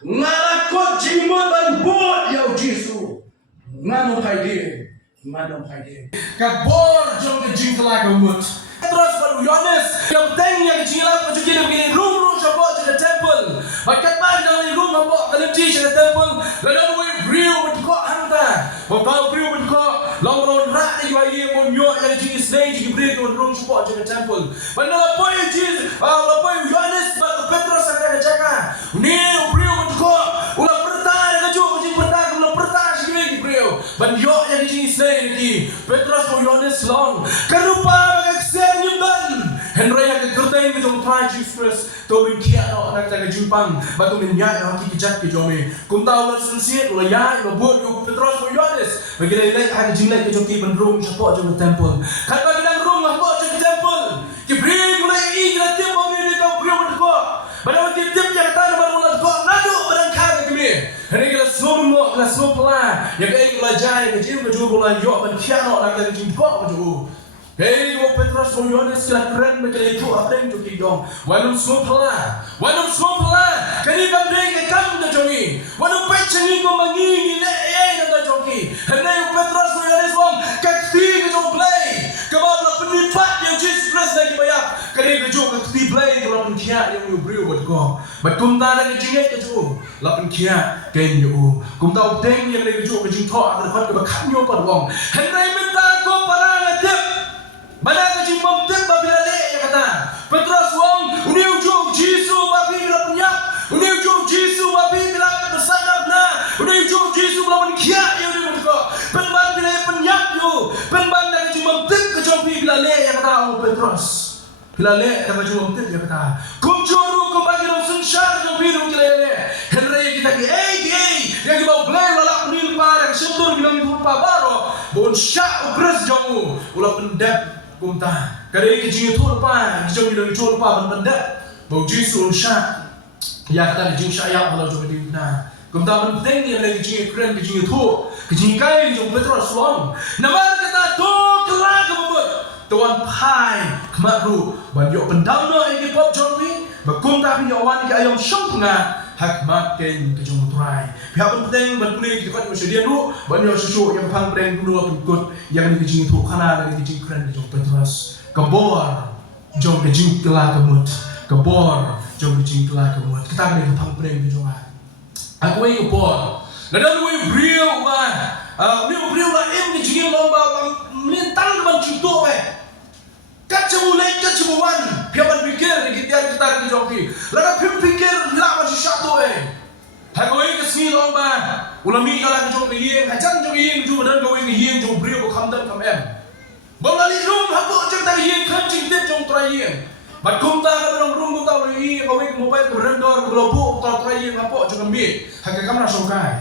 Ngalakot JINGMUT dan bot yau JISU. Ngano haide. Kabor jong ke jingkelak gemut. Terus baru Yohanes yang penting yang jingkelak macam kita begini room support to the temple. Bakat man dalam room apa kalau di the temple. Lalu we brio berkok hanta. Bapak brio berkok long round rak di bagi pun yo yang jing stage di brio room support to the temple. Benda apa yang jing apa yang Yohanes baru Petrus akan cakap. Ni brio berkok ulah pertah dengan jong jing pertah ulah pertah sini di brio. Ban yo yang jing stage lagi. Petrus mau Yohanes long. Kerupa magaksen nyumban. Henry yang kekertain ke jong try Jesus to bin kia no anak tak jumpang. Batu minyak yang haki kijat ke jomi. Kum tahu lah sensiat ulah ya ulah buat yo Petrus mau Yohanes. Bagi dia ada jinglek ke jong ki ban room support jong temple. Kat bagi dan room support jong temple. Ki bring mulai igra tim mau ni tau bring berko. Pada waktu tim yang tahu baru mulai berko nadu barang kah ke mi. Hari kita semua kelas semua pelan. Yang kita belajar ke jim ke jom mulai yo ban kia no anak tak jumpa macam Hei, kau Petrus mau Yohanes kira keren mereka itu apa yang tu kidong. Wanum semua pelan. Kini banding ke kamu tu jongi. Wanum pecah kau mangi ni nak jongi. Hendak Petrus mau Yohanes wong kakti ke jom play. Kau bawa penipat yang Jesus Christ lagi banyak. Kini ke jom kakti play kalau pun kia yang you beri buat kau. Betul tak ada jingat ke jom. Lapan kia kain you. Kau tahu teng yang lagi jom ke jom thok akan dapat kebakan you pada wong. Hendak minta kau parang atip. Mana kecil memtek babi lalik yang kata Petrus wong uni ujung JISU babi bila penyak uni ujung JISU babi bila bersadap na uni ujung JISU bila menkiak yang dia berkata penban bila penyak you penban dah kecil memtek kecil bila lalik yang kata Petrus bila lalik yang kecil memtek yang kata kumjuru kembali dalam sensyar yang biru kira lalik Henry kita yang kita boleh lalak menilpa yang sentur bilang turpa baru bon syak ukras jamu ulah pendep Kumta, kadang kita jatuh lupa, kita bilang jatuh lupa benda, bau JISU syak, ya kita jing syak kalau jauh di mana. Kumta penting yang lagi jing keren kita jatuh, kita kain jauh Petrus long. Nama kita tu kelak kebut, tuan pai kemakru, banyak pendana ini pop jombi, berkumta punya awan ke ayam syongna. Hak makin ke jom try. Pihak penting berpulih kita kat dia dulu. Banyak susu yang pang brand dulu ikut yang dijing itu kana dari dijing keren di jom Petrus. Kebor jom dijing kelak kemut. Kebor jom dijing kelak kemut. Kita boleh pang brand di jom. Aku ini kebor. Lalu we brio ban. We brio lah dijing lomba melintang ban cuto eh. Kacamulai kacamuan, piapan pikir kita di joki. Lalu pikir lama satu Hagoi kesini lomba, ulami kalau kita joki, hajan joki juga dan joki yang joki beri kamdan kamem. Bawa lagi room, hapo cek tadi yang kancing tip jom terakhir. Bakum tak kalau room kita lagi, kau mobile berendor berlobuk tak terakhir hapo cek ambil. Hagak kamera sokai.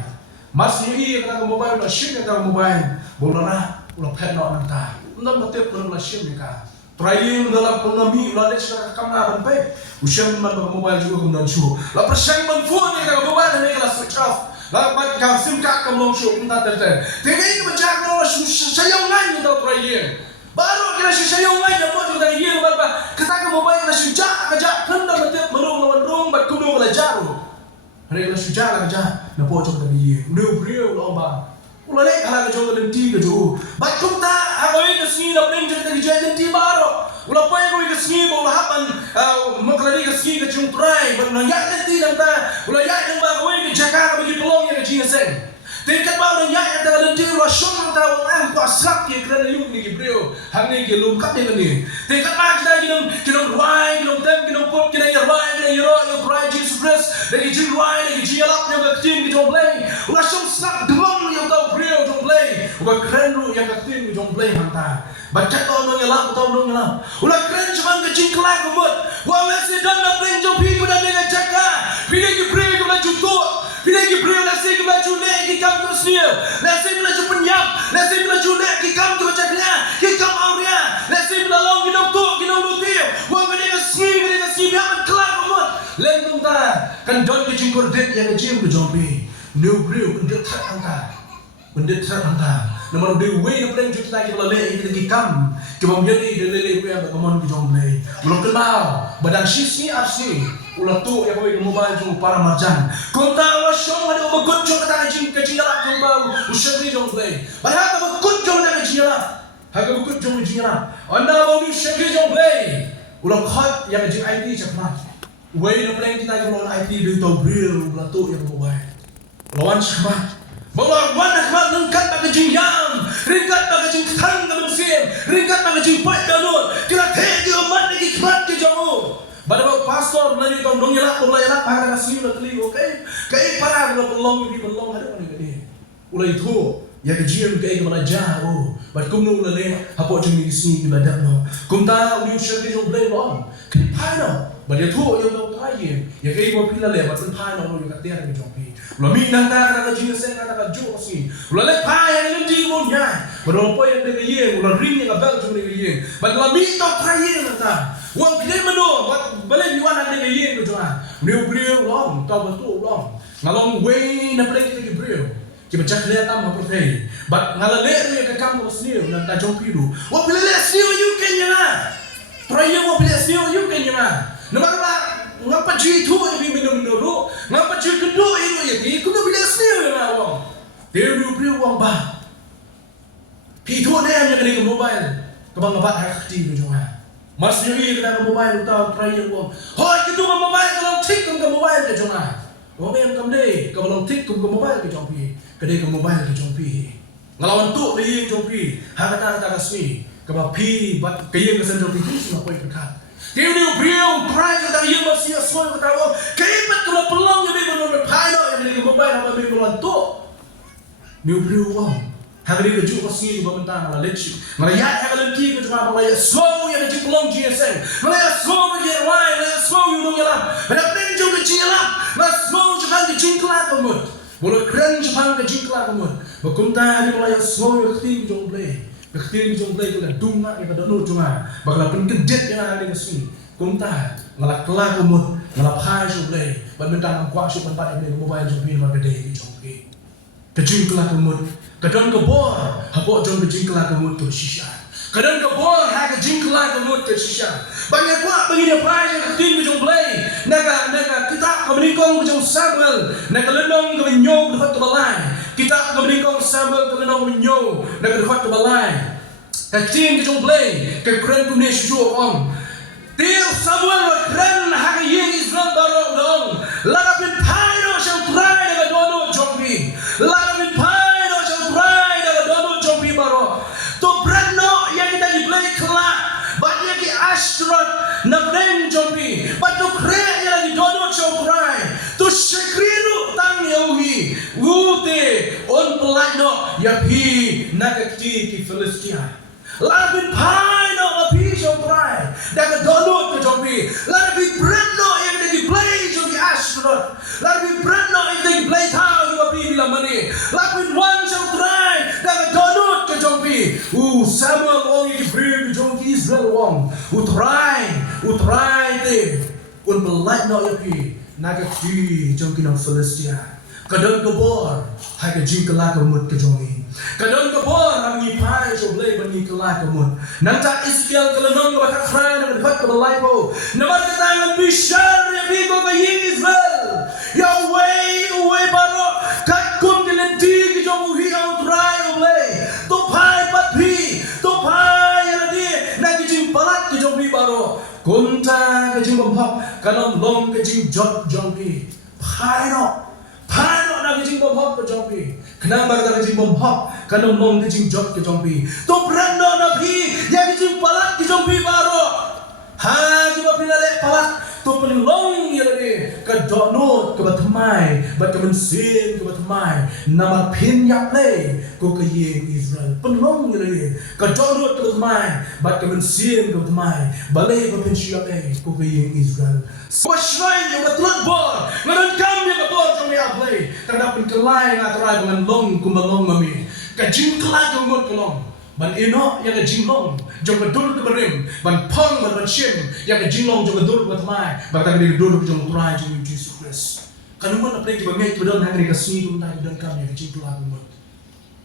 Masih ini kita mobile udah ship kita mobile, bola udah pen nak nanti. Undang betul udah ship mereka. Terakhir dalam pengami lalu sekarang kamera sampai usia memang mobile juga kemudian show. Lalu persen phone ni kalau mobile ni kalau switch off. Lalu kalau SIM card kamu show kita terter. Tapi ini macam kalau saya online kita terakhir. Baru kita saya online dapat kita terakhir berapa? Kita ke mobile kita sujak kerja hendak betul merung bat kudu belajar. Hari kita sujak kerja dapat kita terakhir. Beliau lomba. Ulai kalau kita nanti kerja. Batuk tak? Aku ini kesini nak beli jadi kerja nanti baru. Ulah apa yang kau kesini bawa hapan. Maklari kesini kerja try. Benar yang nanti nanti. Ulah yang baru ini Jakarta bagi peluang yang kerja sen. Tingkat baru yang ada nanti ulah syom tahu kuasak yang kerana yuk ni beliau. Hang ni gelum kat ni. Tingkat baru kita ruai, kita tem, kita pun kita ruai, kita yang ruai Jesus Christ. Lagi jin ruai, lagi jin alap yang kerja kita play. Ulah syom sak demam yang tahu beliau jom play. Ulah keren lu yang kerja jom play hantar. Baca tahu dong yang lap. Ulah keren cuma kerja kelak kebut. Wah masih dan nak play jom pergi pada dengan jaga. Pilih ke play ke baju tu. Pilih ke play nasi ke baju ni ke kam tu senior. Nasi ke baju penyap. Nasi ke baju ni ke kam tu caknya. Ke kam auria. Nasi ke long ke dong tu ke dong lutiu. Wah benda ke sini biar kelak kebut. Lentung ta. Kan don ke jingkur dek yang jim ke jombi. New brew benda tak angkat. Benda tak angkat. Nama dia way nak pernah kita lagi kalau leh kita kikam. Cuma menjadi dia leh way apa kemon kita jombi. Belum kenal. Badan sisi arsi. ulah tu yang kau mobile tu para marjan. Kau tahu show ada berkut jom kata kecil lah kau tahu usah ni jom play. Bahaya kau berkut jom kata kecil lah. Harga berkut jom kecil lah. Anda mau ni usah ni jom play. Ulah KUT yang kecil IT cepat. Way nak play kita kalau IT dia tahu real ulah tu yang mobile. Lawan cepat. Bawa wan khmat lengkat bagi jingyam, ringkat bagi jing thang dalam sim, ringkat bagi jing pai dalut. Kira thegi umat ni khmat ke jauh. Bada pastor lagi kau dong yelak para kasih ulah teli okey. Kai para ulah belong ni belong ada mana ni. Ulah itu ya kejian kai mana jauh. Bad kum nu ulah le hapo jing ni sini ulah dak no. Kum ta ulah syari jong blame long. Kai pai no. Bada itu yang kau try ya kai mau pilih le bad pai no ulah katia ni jong pi. Ulah minang kata jing sen kata jo sini. Ulah le pai yang jing mon nya. Bada apa yang dia ye ulah ring yang bel jong ni ye. Bad ulah mi to try kata. Wang kita mano, boleh diwan ada yang tu cuma. Beliau long, tahu betul long. Ngalong way nak boleh kita beliau. Kita cak lihat tam apa pergi. But ngalah lihat dia kekam terus ni, nak tajam piru. Wah pilih lihat siu you kenya. Try you wah pilih siu you kenya. Nampak tak? Ngapa jitu yang minum dulu? Ngapa jitu kedua itu ya? Kita pilih siu yang awang. Dia beliau wang bah. Pitu dia yang kena mobile. Kebang ngebat hati tu cuma. Masih lagi kita ke mobile utau try yang buang. Hoi kita ke mobile kalau tik ke mobile ke cuma. Orang yang kamde kalau tik ke mobile ke jompi. Kedai ke mobile ke jompi. Ngelawan tu lagi jompi. Kata kasmi. Kebab pi bat kaya ke sen jompi tu semua koi berkat. Dia beliau try kita yang masih semua kita tahu. Kaya bet kalau pelang jadi benar pilot yang di mobile apa beri pelan tu. Dia beliau wang. Hari kerja kasih berbentar malah leceh. Malah ya kalau lagi kerja malah ya slow yang kerja belum GSM. Malah ya slow kerja lain, malah ya slow yang dong lah. Malah keren juga kerja lah. Malah slow juga kerja kelak kamu. Boleh keren juga kerja kelak kamu. Berkumta hari malah ya slow yang kerja jom play. Kerja jom play tu kan dungat yang kada nur cuma. Bakal pengedet yang hari kesini. Kumta malah kelak kamu, malah pay jom play. Berbentar kuat syuk tempat yang mobile jom play malah gede jom play. Kerja kelak kamu. Kadang kebor, habok jom kejing kelak kemut ke shisha. Kadang kebor, ha kejing kelak kemut ke shisha. Banyak kuat bagi dia pai yang keting ke jom play. Naga kita kemenikong ke jom sambal. Naga lenong ke menyong dekat ke balai. Kita kemenikong sambal ke lenong menyong naga dekat ke balai. Keting ke jom play, ke keren tu ne shuju om. Tiap Samuel keren ha ke yeng Israel baru dong. Lagapin pai no shall try naga dono jompi. Lagapin pai to brandno yang kita di play kelak banyak di astronot na brand jompi but to create yang lagi dono choprai to sekriru tang yogi ute on pelakno ya pi nakati ki Filistia labin pai no api choprai daga dono ke jompi labin brandno yang di play jompi astronot labin brandno yang di play tahu api bila mani labin one choprai daga dono jompi, Samuel wong ini beri jompi Israel wong, utrai te, pelak nak yapi, naga ti jompi nak Filistia. Kadang kebor, hai ke jing kelak kemut ke jompi. Kadang kebor, hangi pai joblay bani kelak kemut. Nanta Israel kelenong ke bakal kran dengan dekat ke balai po. Nampak ketangan bishar yapi ko ke ying Israel. Yahweh baro kat kum dilenti ke jompi utrai joblay. Kunta kejing bombok, kalau long kejing jot jompi, pano na kejing bombok ke jompi. Kenapa kita kejing bombok? Kalau long kejing jot ke jompi. To brando na pi, ya kejing palat ke jompi baru. Ha, kita pilih palat. To pelong ya lagi. Kedonot ke batemai, bat kemensin ke batemai. Nama pin yak play, ko keye Israel. Pelong ya lagi. Kedonot ke batemai, bat kemensin ke batemai. Balai ko pin siya play, ko keye Israel. Washrine yung katulad bor, ngayon kami yung bor kami play. Terdapat kelai ngaturai dengan long kumalong mami. Kajing kelai kumot kulong. Ban ino yang jinglong jong kedul ke berim ban pong ban shim yang jinglong jong kedul ke tamai bakta ke kedul jong turai jong JISU Christ kanuman na play ke bangai kedul hangri ka sini dum tai dan kami yang jing kelak umut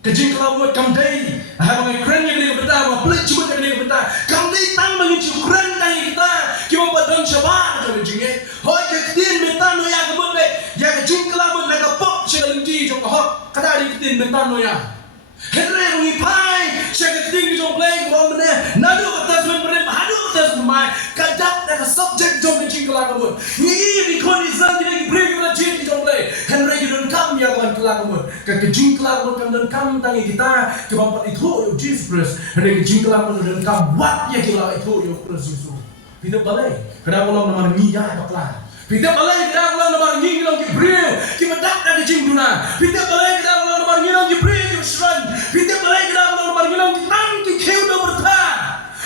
kejing kelak umut kam dai ha bangai kren yang ni beta ma play cuma yang ni beta kam dai tang bangi kren dai kita Kita pada Shabbat jom jingit. Hoi ketin mentan no ya kebut le. Ya ke jing kelabut nak pop cakap lemti jom hok. Kada di ketin mentan no ya. Henry ni pai cakap ketin jom play kebau mana. Nadu atas memberi, hadu atas memai. Kadat nak subject jom jing kelabut. Ni kon izan ni bring kita jing jom play. Henry you kam ya kan kelabut. Ke jing kelabut kan dan kam tangi kita ke bapa itu Jesus Christ. Henry jing kelabut dan kam what ya kita itu Christ Jesus. Kita balai, kerana orang nama ni ya bakla. Kita balai kerana orang nama ni orang Jibril, kita tak ada jingduna. Kita balai kerana orang nama ni orang Jibril kita seran. Kita balai kerana orang nama ni orang tan kiu do bertah.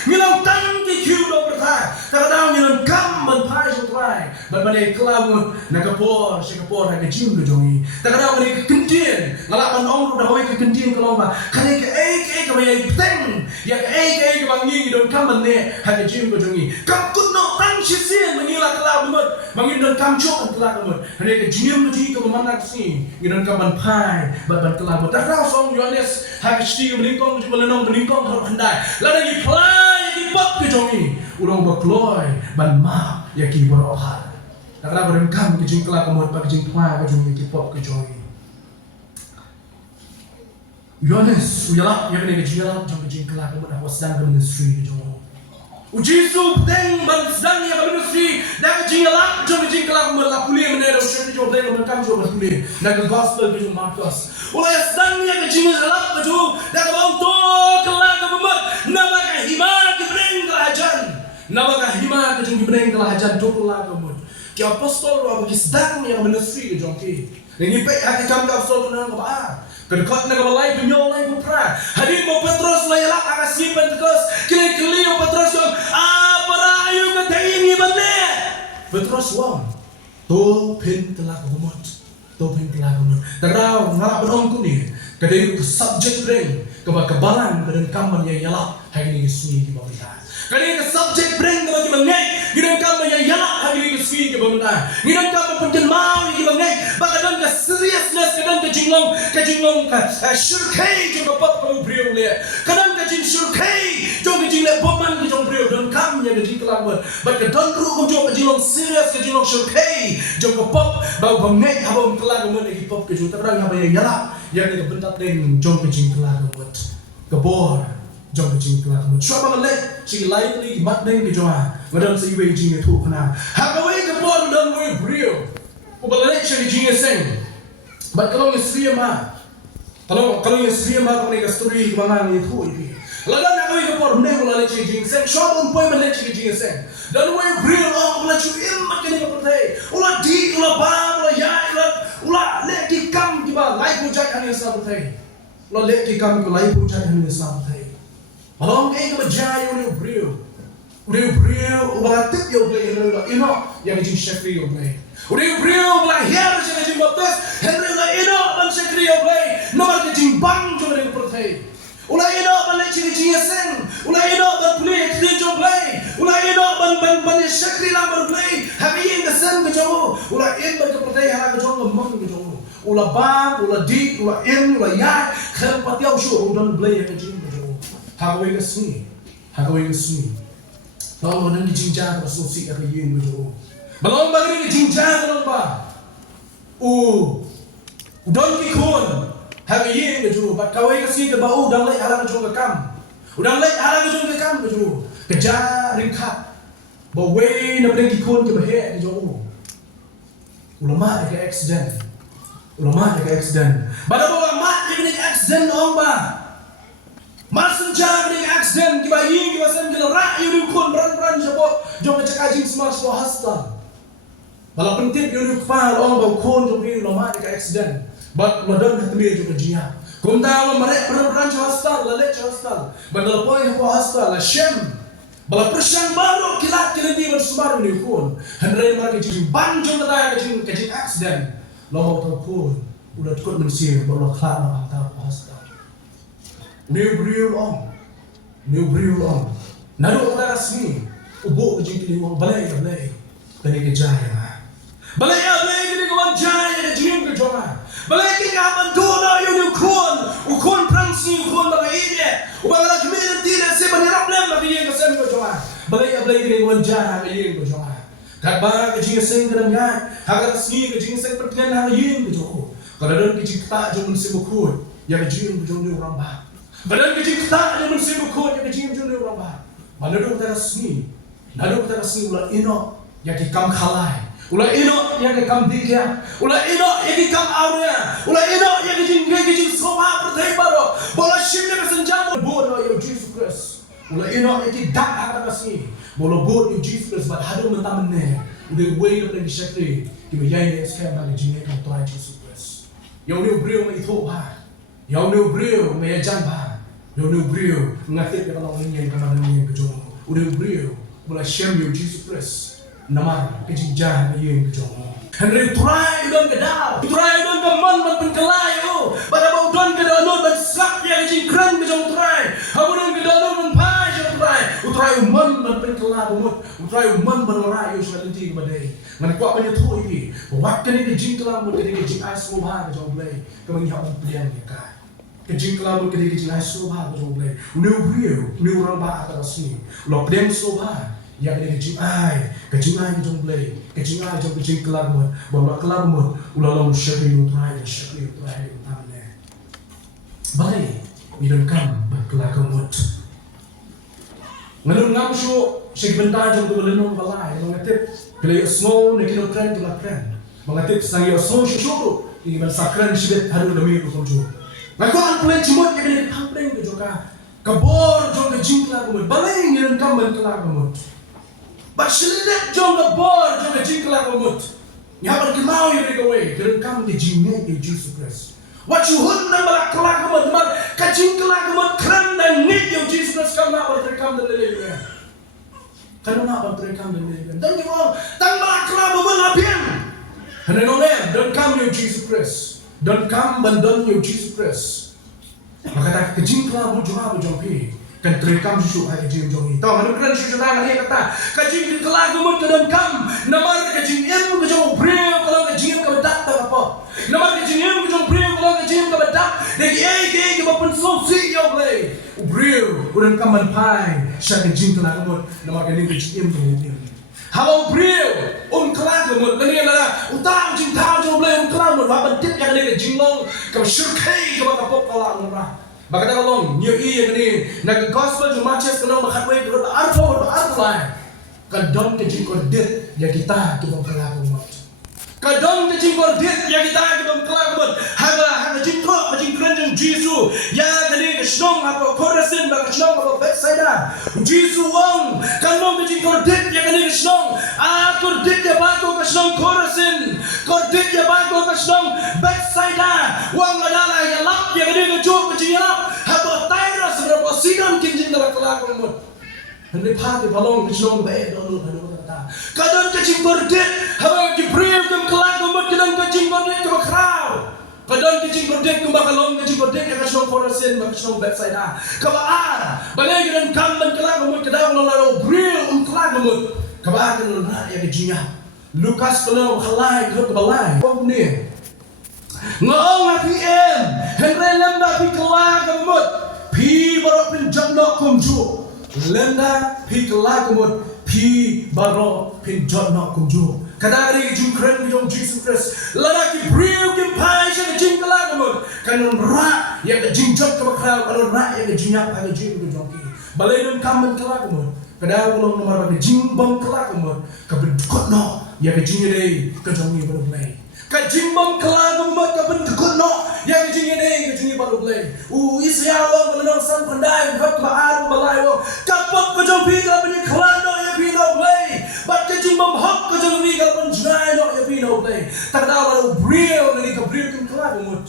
Ngilang tan kiu do bertah. Kadang ngilang kam berpai sutrai. Berbalai kelamun nakapor, sekapor nak jing do jongi. Kadang ni kentien, ngalapan orang dah hoi kentien kalau ba. Kadang ke bayai teng, ya ke bangi don kam bende hak jing do jongi. Kam kuno tan sisian mengilah kelamun, mangin don kam cok kelamun. Kadang ke jing do jongi ke mana sini. Ngilang kam berpai, ban kelamun. Kadang song Yohanes hak sti melingkong cuma lenong melingkong harap handai. Lalu di pop ke jongi. Urang berkeloy ban ma ya ki berohal. Kadang orang kam ke jing kelamun, pak jing tua ke jongi ki pop ke jongi. Yohanes, uyalak yang ni kejialan jom kejing kelak kemudian awak sedang berministry jom. JISU teng ban sedang yang berministry dah kejialan jom kejing kelak kemudian lah kuliah menera usia jom teng mereka jom berkuliah. Dah ke gospel jom Markus. Ulah yang sedang yang kejing kelak jom dah ke bau to kelak kemudian nama kahimah kebering kelahajan. Nama kahimah kejing kebering kelahajan jom kelak kemudian. Ki apostol awak sedang yang ministry jom ki. Ini baik hati kami apostol kenal apa? Kedekut nak balai penyolai putra. Hadir mau Petrus layalak akan simpan terus. Kili Petrus yang apa rayu kata ini benar. Petrus wang. To pin telah kemut. To pin telah kemut. Terau ngarap berongku ni. Kadang subject bring kebalan dan kaman yang yalak hari ini kesini di bawah kita. Kadang subject bring kebalan mengai. Kadang kaman yang yalak hari ini kesini di bawah kita. Kadang kaman penting mau yang mengai. Kadang ke seriousness kadang ke jinglong syurkai jom dapat kamu beriau le. Kadang ke jing syurkai jom ke jingle peman ke jom beriau dan kamu yang ke jing kelamat. Baik dan ru jom ke jinglong serius ke jinglong syurkai jom ke pop bau bangai abang kelang kemudian lagi pop ke jom terang apa yang yalak yang ni bentak deng jom ke jing kelang kemudian kebor jom ke jing kelang kemudian. Siapa melek si lain lagi mat deng ke jom madam si iwe jing itu kena. Hakawe kebor dan we beriau. Ubalek si jing seng. Baik kalau yang seria mah, kalau yang seria mah kau ni story kemana ni tu ini. Lalu nak kau ikut por benda kau leceh jing sen, shop pun meleceh jing sen. Dan we real orang kau leceh makan ni kau percaya. Ulah di, ulah bam, ulah ya, ulah leki kam kiba life project ani sah percaya. Ulah leki kam kiba life project ani sah percaya. Kalau kau ikut berjaya udah real, ulah tip yo play ulah ino yang jing shekri yo play. Udah beriau belah hiar saya jing baptis, Henry ulah ino ban sekri yo play, nomor ke jing bang cuma dengan percaya. Ulah ino ban lek jing sen, ulah ino ban play ke jing play, ulah ino ban sekri lah ban play, hari yang kesen ke jauh, ulah in ban ke percaya hari ke jauh lemah ke jauh, ulah bang, ulah di, ulah in, ulah ya, kerana patiau show udah play ke jing ke jauh. Hagawai ke sini. Kalau orang di jing jang asosiasi ke yin ke jauh. Belum bagi ni jinjang belum ba. Udang kikun. Hari ini keju. Bat kawai kasih ke bau. Udang lek halang keju ke kam. Udang lek halang keju ke kam keju. Kejar ringkat. Bawai nak berdeng kikun ke bahaya keju. Ulama ke accident. Pada ulama ke accident orang ba. Masan jang ke accident. Kiba yin kiba sen kiba rak yu kikun beran jabot. Jom kecak ajing semua sebuah hospital. Kalau penting dia kepala orang bau kon jom ini lama dekat accident. But modern hati juga jia. Kum tahu mereka peran hospital, lalek hospital. Badal poin aku hospital, shem. Bala persiang baru kilat di bersumar ni kon. Henry mereka jadi banjung kata kejing accident. Lama tahu kon. Udah cukup mensir baru kelar nak tahu hospital. New beriu on. Naru kata rasmi. Ubuk kejing kini uang balai. Tadi kejaya. Balai gini kawan jaya jim ke joma. Balai kita aman dona yuni ukon pransi ukon balai ini. Ubanglah community dan sebenarnya problem bagi yang kesem ke joma. Balai ni wanja ka yin ko jonga kat ba ka jing seng kan ga ha ka sni ka jing seng pertian ha yin ko jo kadon ki jing ta jo mun sibu khut ya ka jing jo ni orang ba kadon ki jing ta jo mun sibu khut ya ka jing jo ni orang ba manado ta sni nado ta sni ula ino ya ki kam khalai ula ino ya ki kam digya ula ino ya ki kam aurea ula ino ya ki jing soba pertai baro bola shimne ka sanjam bola ya Jesus Christ ula ino ya ki dak ha ka sni bola bot ya Jesus Christ but hadu mentamne udah way of the shakri ki me yai scam ba jing ka toy Jesus Christ yo ni brio me itho ba yo ni brio me jan ba yo ni brio ngatit ka long nyen ka man nyen ka jo udah brio bola sham yo Jesus Christ namar ke jinjan yen ke jong Henry try don ke daw try don ke man pen kelai o pada bau don ke don ban sak ya ke jing kran ke jong try hamu don ke don ban pai jong try man pen kelai bumut try man ban ora yo shalenti badai man kwa ban tho iki wat ke ni ke jing kala mo ke jing as mo ba ke jong play ke mang ha plan ke ka ke jing kala mo ke jing as so ba ke jong play unu brio ni orang ba ka sini lo plan so ba ya ke jing ai ke jong play ke jing ai jong ke jing kala mo ba kala mo ula long shakri utrai tamne bari mi don kam ba kala ka mot ngalung ngam shu segbenta jong to leno balai no ngatip kle snow ne kilo trend la trend mangatip sang yo snow shu ni ban sakran shibet haru demi ko jo ngako an play chimot ke ni kampleng ke joka kabor jong ke jing kala mo balai ni don kam ban kala ka mot but shilidet jong the board jong the jingla komut nyabar kimau you take away don't come the jingne ke Jesus Christ what you hood number kala komut mar ka jingla komut kran dan need you Jesus Christ come na bar come the lele ya kan na bar come the lele dan ni mo tang ba kala bo la pian and no man don't come you Jesus Christ don't come ban don't you Jesus Christ maka ka jingla bo jong pi kan terekam susu hari jim jongi tahu mana keren susu tangan dia kata kajing kelagu mut kedam kam namar kajing em kejong brio kalau kajing ke bedak tak apa namar kajing em kejong brio kalau kajing ke bedak dek ke bapun sosi yo play brio udan kam man pai sya kajing kelagu mut namar kajing em tu halau brio kelagu mut ni adalah utang jing tau jo play kelagu mut bapan tip yang dia kajing long ke syurkai ke bakapok kalau ngora Bagada long new yang ni nag gospel cuma chest kena makatwe berot arfo lain kadon ke jingkor dit ya kita tu bangkala kumot kadon ke jingkor dit ya kita tu bangkala kumot haga jingkor jing JISU ya kali ke snong apa korasin ba ke snong apa backside JISU wong kadon ke jingkor dit ya kali ke snong atur dit ya ba ke snong korasin kor dit ya ba ke snong backside wong adalah ya lap ya kali ke jok ke jingap haba taira seberapa sidang kinjing dalam kelak kumut Henry pati balong ke snong ba don kata kadon ke jingkor dit haba ke brave kem kelak kumut kadon ke jingkor dit ke kraw kadon ke jingkor dit ke bakalong ke jingkor dit ke snong korasin ba ke snong backside kaba balai kadon kam ban kelak kumut kadang lo brave kelak kumut kaba kadon na ya ke jingap Lukas kalau halai ke balai bom ni ngong PM Henry lenda pi kelak kumut pi baro pin jodno kumju lenda pi kelak kumut pi baro pin jodno kumju kadari jing kren bi jong Jesus Christ lada ki brio ki pai je jing kelak kumut kanon ra ya ke jing jod ke bakal kanon ra ya ke jinyak ha ke jing ke jong ki balai don kamen kelak kumut kadang ulong nomor ba jing bom kelak kumut ka bedkotno ya ke jing dei ke jong ni baro play kajing bom kelagu mat kapan tekutno yang kajing ini kajing baru play isyawa menang sang pandai buat baaru balai wo kapok kajong pi kapan kelano ya pi no play but kajing bom hok kajong pi kapan jnai no ya pi no play tak tahu brio ni ka brio kin kelagu mat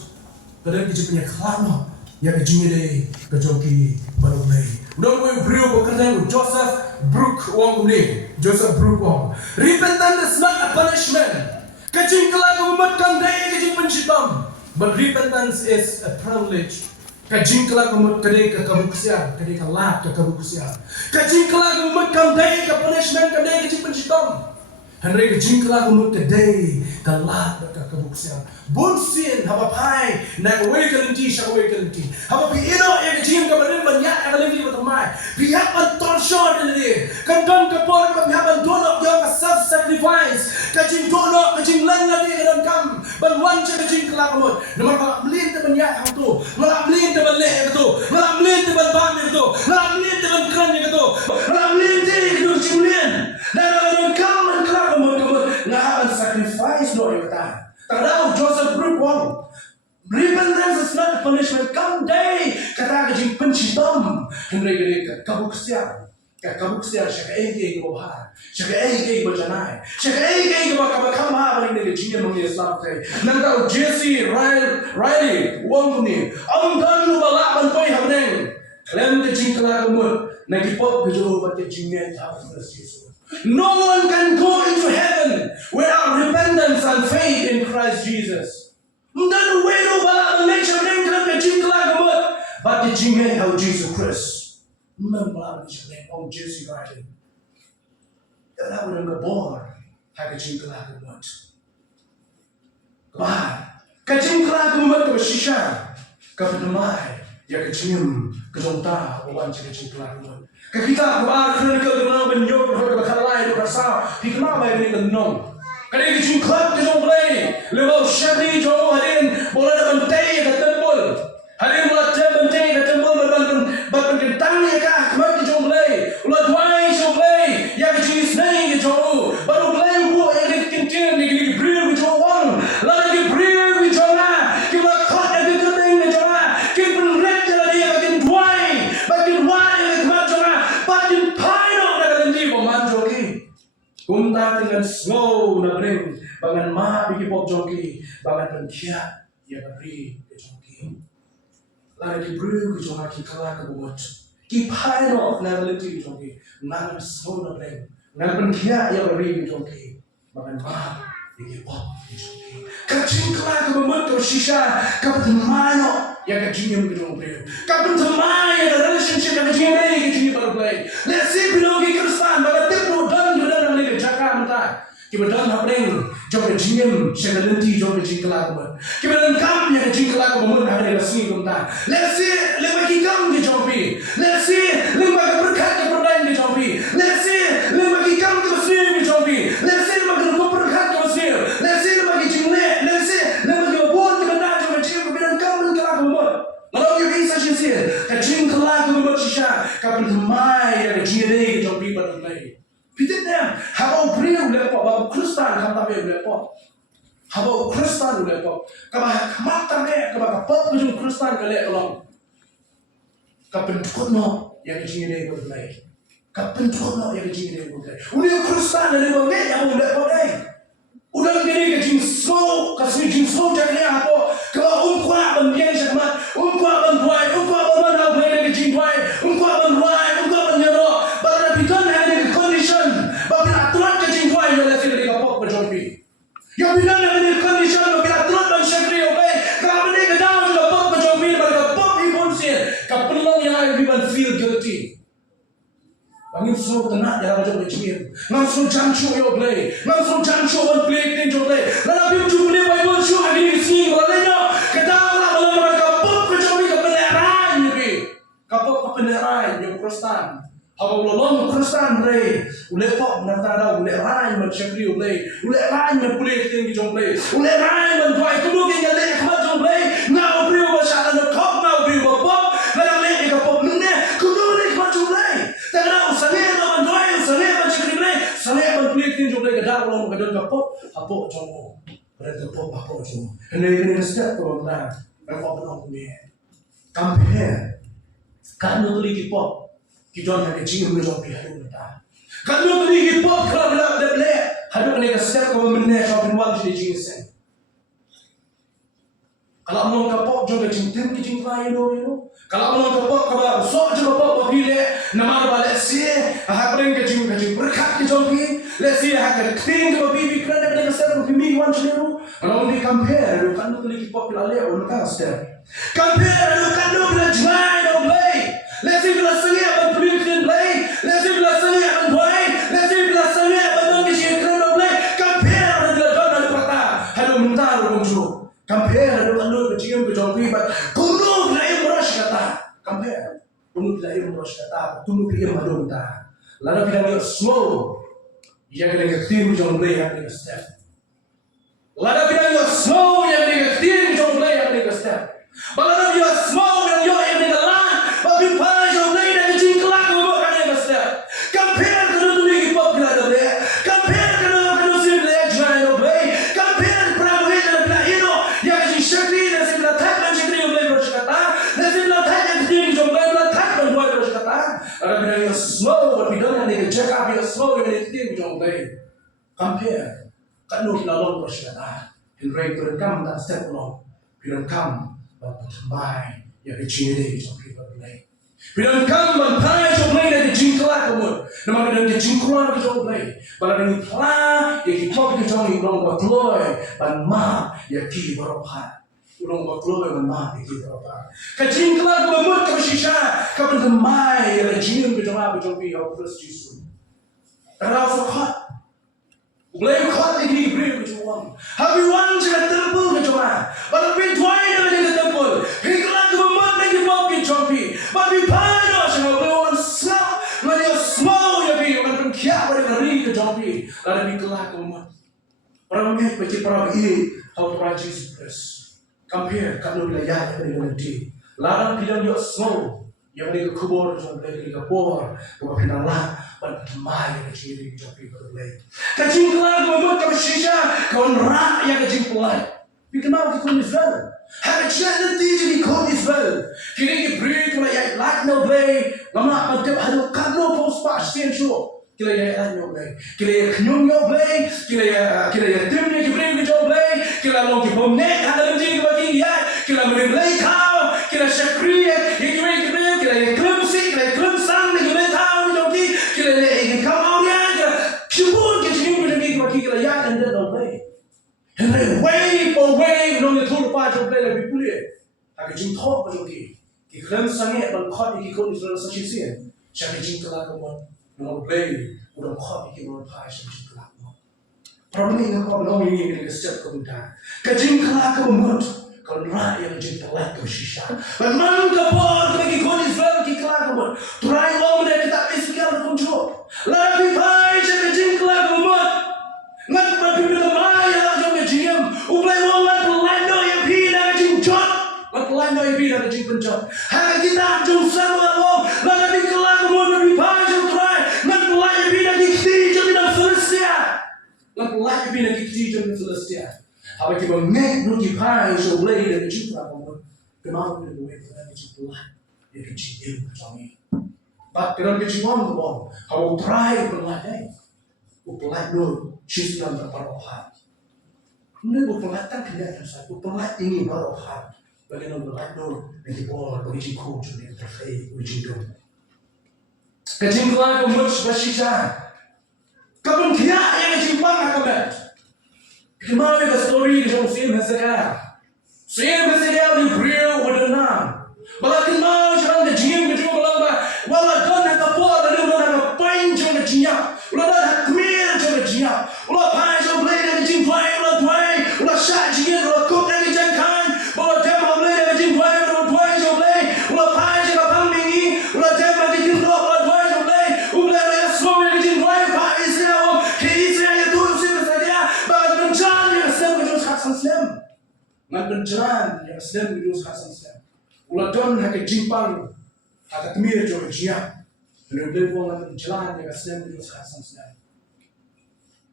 kadang kajing punya kelano ya kajing ini kajong pi baru play udah gue brio bekerja Joseph Brook wong ni Joseph Brook wong repentance is not a punishment Kajing kelagu umat kandai kajing pensitam, but repentance is a privilege. Kajing kelagu umat kandai ke kabukusian, kandai ke lap ke kabukusian. Kajing kelagu umat kandai ke punishment kandai kajing pensitam. Henry kajing kelagu umat kandai kalak dan kabuksian. Bunsin haba pai na awakening siya awakening. Haba piino yang jim ka marin banyak ang alimti matamay. Pihak man torsion ini. Kandang kapor ka pihak man donok yang self sacrifice. Kajing donok kajing lan lagi kadang kam. Banwan siya kajing kalakamot. Naman makamlin ta banyak ang to. Makamlin ta banleh ang to. Makamlin ta banbam ang to. Makamlin ta bankran ang to. Makamlin ta ang jimlin. Na kam man kalakamot kamot na ang sacrifice no ay kata. Tadau Joseph Brookwong. Repentance is not punishment. Come day kata kajing pencitam. Henry gede kabuksian. Kabuksian siya kaege gobha. Siya kaege bajanay. Siya kaege kabakama balik ni jinya mong Islam kay. Nang JC Riley wong ni. Ang dan bala ban toy habneng. Klem kajing kalakamot. Nagipop kejo bat kajing net habis Jesus. No one can go into heaven without repentance and faith in Christ Jesus. Ndan wero bala nature neng kan kajing kalakamot. But kajing net how Jesus Christ. Ndan bala nature neng how Jesus Christ. Kala udah ngebor kajing kalakamot. Bah kajing kalakamot ke shisha kapdamai ya kajing kedongta wan kajing kalakamot. Kita kebar kronikal dengan menyok berkalai bersama hikmah baik ini kenong. Kadang kecil klub kecil play level syari jauh hadirin bola dalam tay ke tempul. Hadirin bola dalam tay ke tempul berban kentang ya kah kemat kecil play. Ulat wai kecil play ya kecil snake jauh. Baru play buat yang dikencing ni beri kecil wang. Lagi beri kecil lah. Kita KUT yang dikencing kecil lah. Kita penret jalan dia bagian wai bagian paino na ganti manjoki. Kumta dengan snow na bring bangan ma bigi pop joki bangan penkia ya beri ke joki. Lagi beri ke joki kala ke bumot. Ki paino na ganti joki na snow na bring na penkia ya beri ke joki bangan ma bigi pop joki. Kacing kala ke bumot ke shisha kapat mano ya kajing ke joki. Kapan temai ya relationship ya kajing ni kajing baru play. Let's see bilogi Kristan baga tipu dan juda nang ni jaka mata. Kita dan hapeng jom kajing siya lenti jom kajing kala ko. Kita dan kam ya kajing kala ko mo na ni rasmi kumta. Let's see lima kikam di jopi. Let's see lima berkat ke perdain di jopi. Let's see lima kikam ke muslim di jopi. Let's see lima ke berkat ke muslim. Let's see lima kajing le. Let's see lima ke bon ke benda jom kajing ke bidang kam kala ko mo. Lalu yang isa sih, kacing kelak tu bersisa, kapal temai yang kacing ini jauh lebih berdalai. Fitnya, habau pria udah pop, habau Kristen kata dia udah pop, habau Kristen udah pop, kabah mata ni, kabah pop ujung Kristen kalian tolong, kapal tukno yang kacing ini berdalai, kapal tukno yang kacing ini berdalai. Udah Kristen dari mana yang udah pop ni? Udah gini kacing slow, kasih kacing slow jadi apa? Kalau kuat bandian sama, kuat banduai, kuat banduai boleh kacing duai, kuat banduai, kuat banjero. Baru bikin ada condition, baru aturan kacing duai yang lesir di kapok berjumpi. Yang bikin ada condition, baru aturan bersyakri oke. Kalau ni kedau kapok berjumpi, baru kapok ibon sih. Kapelong yang ada bikin feel guilty. Bangin so tenang dalam macam kecil. Langsung jancu yo play. Langsung jancu on play tin jo play. Lalu biar jumpa dia Bible show hari ini sini walanya. Ketahulah kalau mereka kapok kecuali kebenaran ni. Kapok kebenaran yang Kristen. Apa belum Kristen play. Uleh pop nanti ada uleh rai macam ni play. Uleh rai macam play tin jo play. Uleh rai macam buat kemudian yang leh kemat jo play. Ngau beri bahasa dan kau ngau beri pop. Lalu leh kapok mana? Kemudian kemat jo play. Tengah usaha nama doa usaha macam ni play. Saya beli tin jo play kedai orang kedai kapok. Kapok jo. Berarti kapok jo. Ini setiap orang Rekod penong ni, compare. Kan lu tulis hip-hop, kita nak kecil lu jauh biar lu tak. Kan lu tulis hip-hop kalau nak debel, hadap ni kesetiap kau mengenai shopping wall jadi jenis. Kalau mau kapok jauh kecil tim kecil lain you. Kalau mau kapok kalau sok jauh kapok bapile, nama balik sih, hapring kecil berkat kecil pi, lesi hak kecil kau bibi kerana ada kesetiap kau bibi wan cleru. Kalau ni compare, lu kan lu tulis hip-hop lalu orang kan step. Compare, lu kan lu bila jual or play. Let's see bila seni apa pelitian play. Let's see bila seni apa buai. Let's see bila seni apa dong kecil keren or play. Compare, lu bila don ada kata. compare dengan lu kecil ke jompi, but tunu lain beras kata compare, tunu lain beras kata, tunu pilih malu kata, lalu kita ni slow, yang kita tim jompi yang kita step, lalu kita ni slow yang kita tim jompi yang kita step, lalu kita slow yang kita lan, tapi pas jompi yang kita jingklak kita yang kita step, compare dengan tunu kita pop kita ada, compare dengan tunu sim leh join obe, compare prabowo dan ino yang kita shakti dan kita tak dan shakti obe beras kata, dan kita tak yang tim jompi kita tak dan buat beras kata, lalu kita ni slow, tapi kita ni check up yang slow yang kita tim jompi, compare, kalau kita lalu beras kata, Henry berkam tak step long, berkam bertambai yang kecil jompi berlai. Bila kam berpai jompi dari jingklak kamu, nama kita jingklak jompi. Bila ini pelan, yang kita pergi jompi orang berkeluar, dan mah yang kita berobat. Orang berkeluar dan mah yang kita berobat. Kejingklak kamu kebersisha, kamu bertambai yang jingklak jompi yang terus JISU. Kalau fakhat. Boleh KUT lagi beri berjuang. Habis wan jangan terpul berjuang. Baru pintuai dengan terpul. Hinggalah kememat lagi bawa jompi. Baru pada jangan boleh orang sel, mereka semua yang bi orang pengkiat mereka ri ke jompi. Lalu hinggalah kememat. Orang ni baca para ini how to write JISU press. Compare kalau wilayah dengan nanti. Lalu bilang dia semua yang mereka kubur jompi mereka kubur. Kau pinang lah. Bertemai yang kecil di jompi berlai. Kejingklak membuat kau sisa, kau nerak yang kejingklak. Kenapa kita Israel? Hari kecil nanti jadi kau Israel. Kini diberi kau yang lak no blay. Lama macam ada kalau post pas tension. Kila yang lak no blay. Kila yang kenyum no blay. Kila yang timnya diberi kau blay. Kila long kau net ada lagi bagi ya. Kila beri kau. Kila syakri yang diberi kila yang klemsik, kila yang klemsang diberi tahu. Kita ingin kamu dia, cubur kita ingin berdiri bagi kita yang anda dah play. Henry wave, nong itu lupa jom play lebih pulih. Tapi jom top macam ni, kita sangat berkat iki kau Israel sahisian. Jadi jom kelak kamu nong play, udah kau iki nong pas jom kelak kamu. Problem ini kau nong ini kita step kamu dah. Kajim kelak kamu kau rakyat jom kelak kau sisa. Memang kau bagi kau Israel kita kelak kamu. Try long dia kita istiqamah kunjung. Lalu pai jadi jingklak umat. Ngat berbeda maya langsung kejiem. Uplay wong ngat pelando yang pindah jingjot. Ngat pelando yang pindah jingpenjot. Hanya kita jom sama wong. Lalu dikelak umat lebih pai jom try. Ngat pelando yang pindah dikti jom tidak selesai. Ngat pelando yang pindah dikti jom tidak selesai. Apa kita menget nuki pai jom play dari jingklak umat. Kenapa kita boleh berada jingklak? Dia kejiem macam ni. But kita kejauhan tu, kalau try berlatih, berlatih dulu, sisi yang berperohat. Ini berlatih tidak satu, berlatih ini berohat. Bagaimana berlatih dulu, nanti boleh bagi coach ni terkait uji dulu. Kejimpulan kemudian bersisa, kapan dia yang jimpang akabat? Kemana kita story di dalam film sekarang? Film sekarang di Renewal wadah. Balakin mau jangan kejim kejum belamba. Wala kan nak apa ada orang nak pain jangan kejia. Wala dah kemir jangan kejia. Wala pain jangan play dengan jim play wala play. Wala shot jangan wala cook dengan jangan kan. Wala demo play dengan jim play wala play jangan play. Wala pain jangan pammingi. Wala demo dengan jim play wala play jangan play. Wala yang semua dengan jim play pak Israel. Ke Israel itu sih saja. Bagai bencana yang sedang berjurus khasam Islam. Ngan bencana yang sedang berjurus khasam Islam. Ulah don hak jimpang hak kemir Georgia. Renewal wong jalan yang sedang berjurus khasam Islam.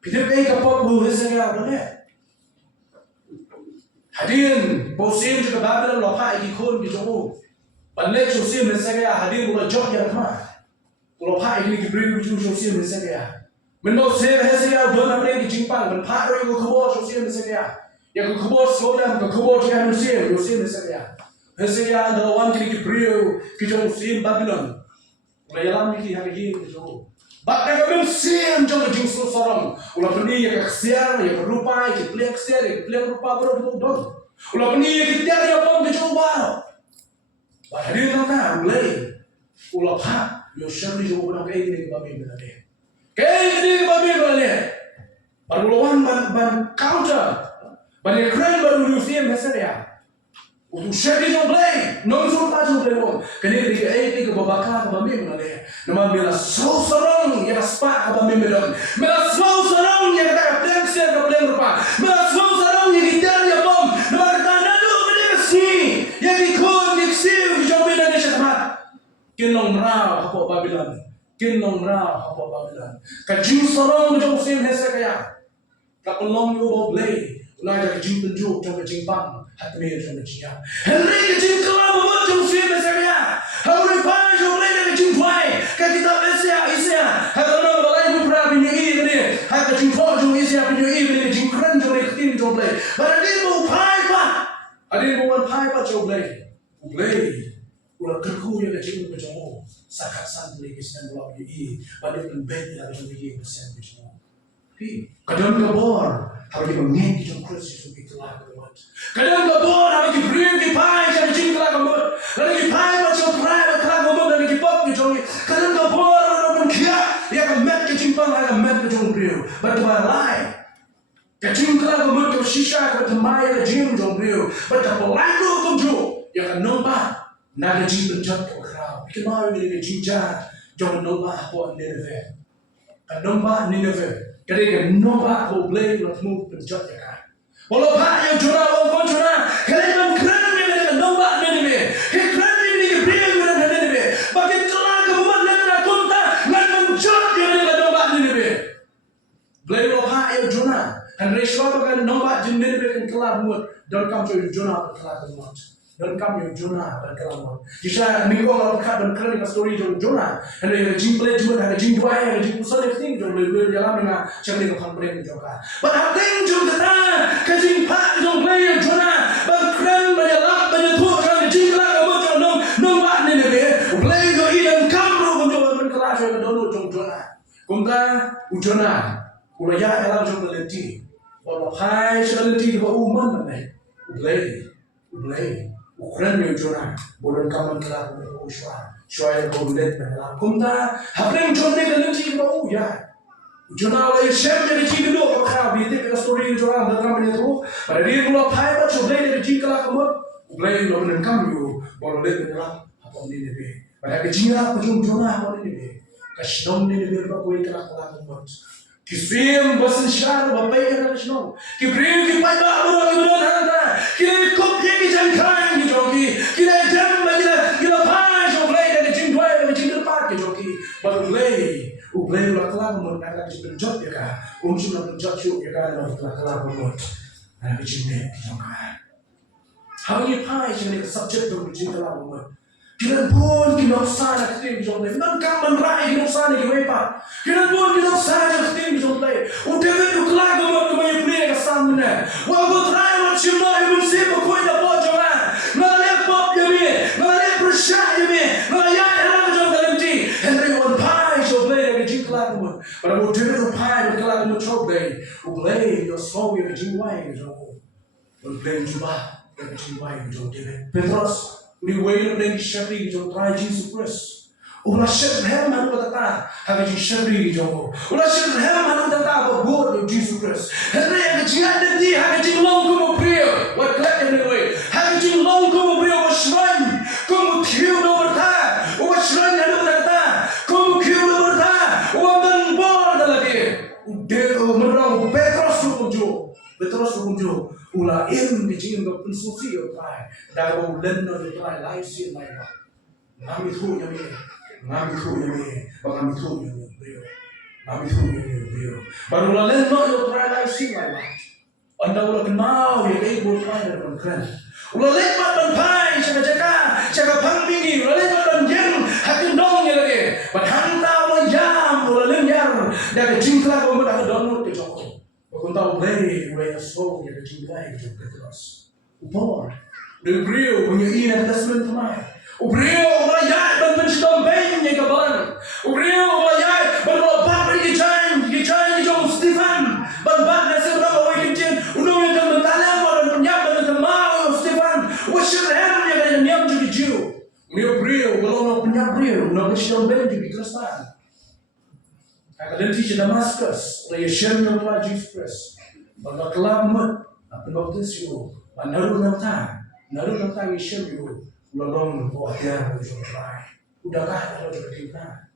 Kita pergi kapal buah segar boleh. Hadirin bosim juga Babylon lopak ikon di jauh. Balik bosim segar hadirin ulah jauh yang mana. Lopak ini diberi berjurus bosim segar. Menurut saya segar don apa yang jimpang berpak dari kubur bosim segar. Yang kubur sekolah kubur jangan bosim segar. Hesaya adalah orang kini Hebrew kita musim Babylon. Ulah yalam ni hari ini tu. Bahkan kami musim jangan jingsul sorong. Ulah beni yang keksiar, yang berupa, yang pelak keksiar, yang pelak berupa baru don. Ulah beni yang kita yang pun dicoba. Bahari nana ulai. Ulah pak, yo syari jo orang kaya ini babi berade. Kaya ini babi berade. Baru lawan ban counter. Banyak keren baru museum hasilnya. Untuk share jom play, non suka jom play pun. Kini dia ke babaka ke bami mana dia. Nama bila sorong yang spa ke bami mana. Bila sorong yang ada plan share ke plan rupa. Bila sorong yang kita dia bom. Nama kata nado mana kasi. Yang ikut diksi jom bila ni cakap. Kinong rau apa Babylon. Kinong rau apa Babylon. Kaju sorong jom museum hasilnya. Kapelong yo play. Ulah jadi jing tunjuk trong jing bang hat me trong jing ya Henry jing kelam mo trong sim saya Henry pa jo le de jing twai ka kita isia ha no balai bu pra bin yi ni ha ka jing tho jo isia bin yi ni jing kran jo le tin jo le bara din mo pai pa adin mo pai pa jo le ulah kerku ya ka jing mo jo sakat san le kisen lo yi badin ben ben ya jo yi kisen jo kadang kabor harus mengenai jom Kristus itu telah keluar. Kadang kabor harus diberi kipai jadi jing telah keluar. Lalu kipai macam perai telah keluar dan kipap jom. Kadang kabor harus mengia ya kemet ke jimpang ya kemet ke jom beriu. Bertebalai. Kecing telah keluar ke sisa ke temai ke jim jom beriu. Bertebalai tu kumju ya kan nombah naga jim berjat ke kerau. Kenal ini ke jinja jom nombah buat Nineveh. Kan nombah Nineveh. Ketika nombak boleh bertemu penjat ya. Walau pak yang curah, walau curah, kalian keren yang nombak ni ni, keren ni beriang keren ni ni. Bagi telah kemudian nak konta, nak penjat yang nombak ni ni. Boleh walau pak yang curah, Henry Schwab kan nombak jenis ni kan kelar muat dan kamu curah kelar muat. Dan kami Jonah dan kelamat. Jika minggu orang berkat dan keren dengan story Jonah, ada jing play juga, ada jing dua, ada jing pusat yang penting Jonah jalan dengan cakap dengan kampret juga. Pada apa jong kata, kajing pak jong play Jonah, berkeren banyak banyak tuh kan jing kelar kamu jong nombak ni ni, play do idan kamu jong berkelar jong dono jong Jonah. Kumta Jonah, ulaya dalam jong berlenti, walau hai berlenti bawa uman mana, play. Ukuran yang Jonah, boleh kaman kelak untuk Shua yang boleh mengelak. Kumta, apa yang Jonah dengan cik bau ya? Jonah lagi share jadi cik dulu, apa biar kita story Jonah dan kami itu. Pada dia mula pai baca boleh jadi cik kelak kamu, boleh lo menengkam you, boleh mengelak apa ini ni. Pada kecil pun Jonah apa ini ni? Kasih ni ni berapa kau kelak kamu. Kisim basin syar bapai kan kasih. Kibrim kipai baru kiburan handa. Kikop yang dijangkai joki. Kita jam kita pai joki dan jing dua dan jing empat joki. Baru ulay ulah kelak mun nak penjot ya kah. Sudah penjot syuk ya kah dan kelak mun. Nah jing ni joki. Hari pai jing ni subject tu jing kelak mun. Kita pun kita sana ketim jomlay. Nan kaman rai kita sana kiwepa. Kita pun kita sana ketim jomlay. Udah itu kelak kamu yang punya kesamnya. Walau try what you know, you will see pokoknya dah bocor lah. Ngalih pop jami, ngalih bersyak jami, ngalih yang jom dalam ti. Henry one pie jomlay yang jing kelak kamu. Pada udah itu pie kelak kamu jomlay. Ulay your slow yang jing wai jom. Ulay juga yang jing wai jom jomlay. Petros. Ni way ng syari jong try JISU Christ. Ulah syar helman patata hagi syari jong. Ulah syar helman patata bod ng JISU Christ. Henry ang jiad di hagi long ko mo priyo. What clap in the way. Hagi long ko mo priyo mo shrine. Ko mo kiu no berta. O shrine ano berta. Ko mo kiu no berta. O ang bor dalagi. De merong Petros rukunjo. Petros rukunjo. Ulah di jing do pensusi yo try da go lenno yo try live scene lai ba ngami thu yami ba ngami thu yami brio baru la lenno yo try live scene lai ba anda ulah kenal ya kai go try da keren ulah lepat ban pai jaga pangpingi ulah lepat ban jeng hakin dong ya lagi ban hanta ulah jam ulah lenyar da jing kla go da download ke joko. Kung tahu play, way slow yang dijumpai itu terus. Upor, dari beliau punya ina testament kemai. Beliau rakyat dan mencidam yang kabaran. Beliau rakyat berlobat bergijai jom Stephen. Ban nasi berapa way kecil. Unung yang dan bertalam dan penyap dan temau Stephen. Wasyirhan yang ada niam juga jiu. Beliau kalau nak penyap beliau, nak mencidam juga Kristen. Akan nanti di Damaskus, oleh Yeshua yang telah JISU Christ. Pada kelam Notice you, but naru namta mission you, ulong ko atia mo yung try. Udah kah kalau coba dimana?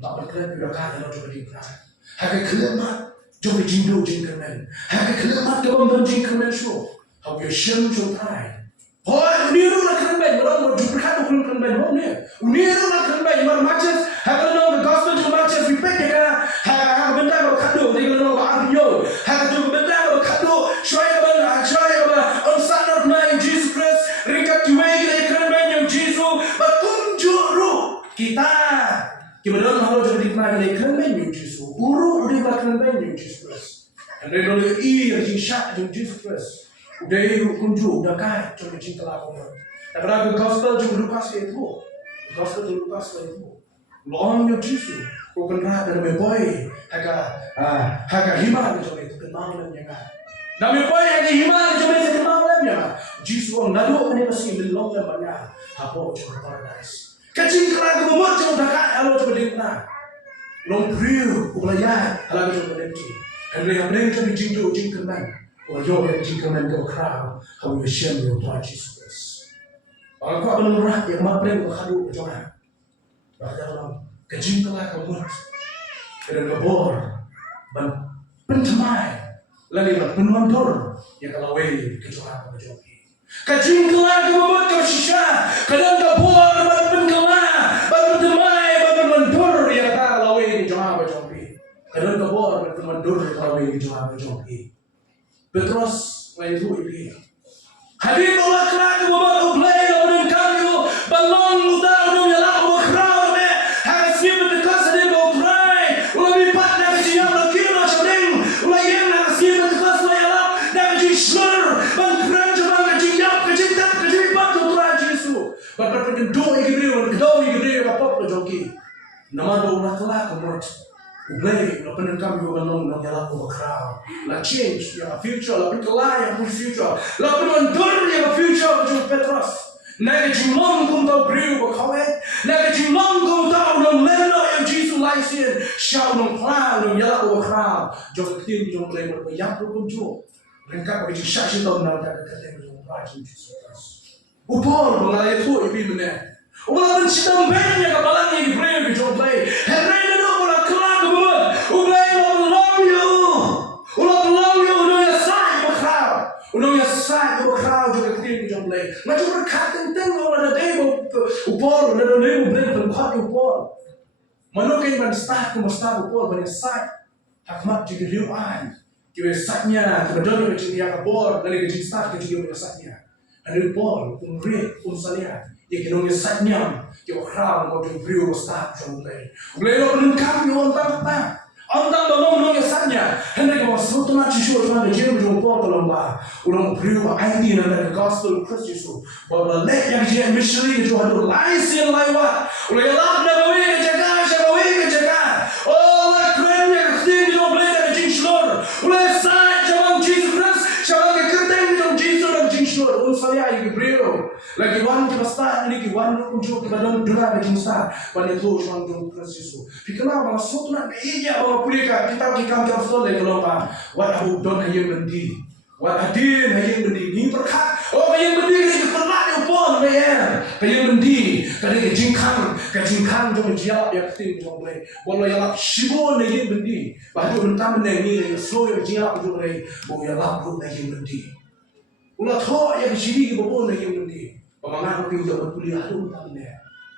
Tak berkelan udah kah kalau coba dimana? Hakai kelemat, coba jindu jingkemen. Hakai kelemat dalam jingkemen show. How you shem show try. Oh, uniru nak kelemen, orang mau jumpa kau kelemen mau ni. Uniru nak kelemen, orang macam, hakai nong the gospel tu macam repeat dia, hakai benda mau kado, dia nong arnyo, hakai tu benda mau kado, shoy on Son of Man Jesus Christ, ringkat jual kita kelemen yang Jesus, bertunjuk kita. Kita dalam hal jadi mana kita kelemen yang Jesus, uru dia kelemen yang Jesus Christ. Anda kalau yang syak yang Jesus Christ. Udah kunjung, udah kaya, coba cinta lakukan. Dan kalau gospel cuma lupas itu, gospel cuma lupas itu. Long yang Jisu, kau kenal dan memboy, haga himal coba itu kenal dan yang ada. Dan memboy haga himal coba itu kenal dan yang ada. Jisu orang nado ini masih melong dan banyak. Apa coba paradise. Kecil kerana kemampuan coba dah kaya, kalau coba dengar. Long priu, upaya, kalau coba dengar. Dan yang mereka coba jindu, jingkeman. Or your jingkemen go crowd, how you share your Lord Jesus Christ. Kalau kau belum berat, yang mampir kau kadu jangan. Bahkan dalam kejingkelah kau buat, dan kebor, ban pentemai, lalu ban penontor, yang kalau way kecuali kau joki. Kejingkelah kau buat kau sisa, kadang kebor ban penkelah, ban pentemai, ban penontor, yang kalau way kecuali kau joki. Kadang kebor ban penontor, yang kalau way kecuali kau joki. Petrus itu ibu. Hadir Allah kerana membuat uplay dan kamu balong utara dan nyala berkerau me. Harus siap dekat sedih beruplay. Ulah lipat dan siap lagi nak seding. Ulah yang nak siap dekat nyala dan jislur. Bangkran coba kejiap kejitat kejipat utara Jisu. Berpergian dua igri, kedua igri apa joki. Nama ulah kelak kemut. Ublay, la penengkam yo balong na nyala ko crowd. La change ya future, la penkelaya ku future. La penontor ya future jo Petrus. Naga jimong kum tau briu ba kawet. Naga jimong kum tau long leno ya Jesus laisen. Shau long cloud long nyala ko crowd. Jo tim jo play mo ya ko jo. Rengka ko ji shashi tau na ta ka tem jo ba Jesus Christ. Upor mengalai tu ibi mene. Ulah pensitam banyak kabalang yang briu jo play. Henry Unong ya sai ko crowd jo ketin jo play. Macam berkat tentang orang ada demo upor, ada demo blend berkat upor. Mano kain ban start ko start upor ban sai. Hakmat juga riu an. Kiwe satnya, kebetulan ke ciri yang upor dari ke start ke ciri yang satnya. Ada upor, umri, salia. Ya kinong ya satnya, kiwe crowd ko jo riu start jo play. Play lo penengkam yo ontang. Antang balong ya satnya. Hendak kau suatu nak Jisu cuma dijemput jumpa tolonglah. Ulang beriu ID nanda gospel Christ Jisu. Bawa lek yang dia missionary itu ada license lewat. Ulang lak dah bawa kejaga, siapa bawa kejaga. Oh lek keren yang keting di dalam belai dari jinslor. Ulang sai jawab Jesus Christ, siapa kekerteng di dalam Jisu dan jinslor. Ulang saya ini beriu. Lagi wan kita start ini wan untuk kita dalam dura dari start. Wan itu cuma untuk Christ Jisu. Fikirlah bahawa suatu nak iya bahawa mereka kita kikam terus lagi lomba. What aku don hayang bendi. What adin hayang bendi. Ni berkat. Oh hayang bendi ni pernah upon bayar. Hayang bendi. Kali jingkang jom jiap ya keting jom boleh. Boleh ya lap shibon hayang bendi. Baju bentam ni ni slow ya jiap jom boleh. Boleh ya lap ru hayang bendi. Ulah thok ya sini ke bopon hayang bendi. Pamangan ko pinjau kuliah tu bentam ni.